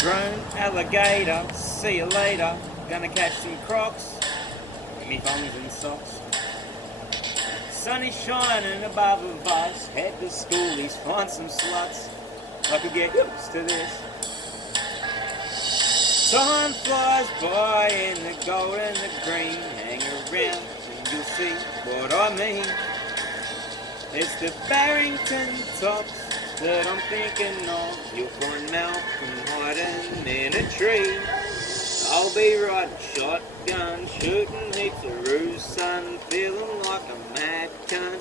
Grown alligator, see you later. Gonna catch some crocs, me thongs and socks. Sun is shining above us, head to schoolies, find some sluts. I could get used to this. Time flies by in the gold and the green. Hang around and you'll see what I mean. It's the Barrington tops that I'm thinking of. You'll find Malcolm hiding in a tree. I'll be riding shotgun, shooting heaps of ruse, son, feeling like a mad cunt.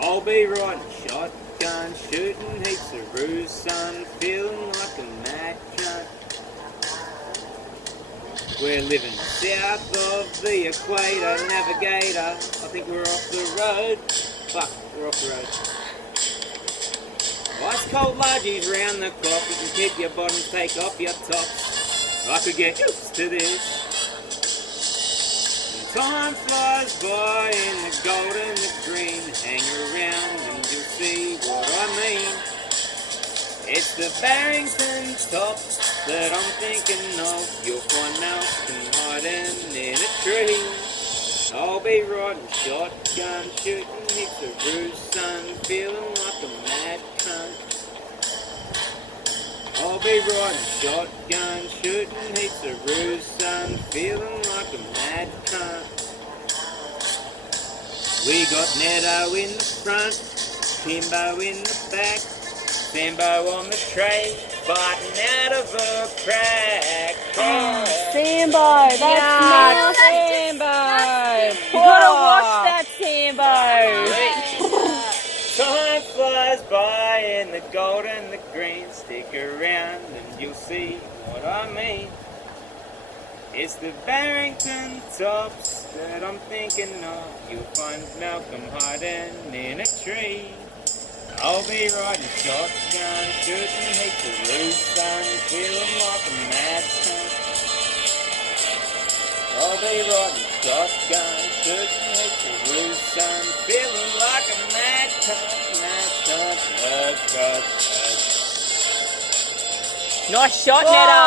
I'll be riding shotgun, shooting heaps of ruse, son, feeling like a mad cunt. We're living south of the equator, navigator. I think we're off the road. Fuck, we're off the road. Ice cold largies round the clock. You can keep your bottoms, take off your tops. I could get used to this. And time flies by in the gold and the green. Hang around and you'll see what I mean. It's the Barrington tops that I'm thinking of. You'll find Malcolm hiding in a tree. I'll be riding shotgun, shooting heaps of ruse, son, feeling like a mad cunt. I'll be riding shotgun, shooting heaps of ruse, son, feeling like a mad cunt. We got Netto in the front, Timbo in the back, Sambo on the tray, biting out of a crack. Sambo, that's now Sambo. You gotta watch that, Sambo. Time flies by in the gold and the green. Stick around and you'll see what I mean. It's the Barrington tops that I'm thinking of. You'll find Malcolm hiding in a tree. I'll be riding shotgun, shooting heaps of ruse, son, feeling like a mad cunt. I'll be riding shotgun, shooting heaps of ruse, son, feeling like a mad cunt, mad cunt. Nice shot, Netto.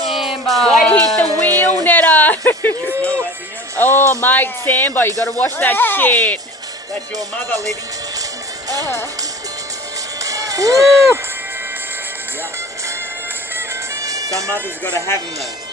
Sambo. Way to hit the wheel, Netto. You smell that, didn't you? Oh, mate, Sambo, you gotta watch that shit. That's your mother, Libby. Woo! Yeah. Some mothers gotta have them though.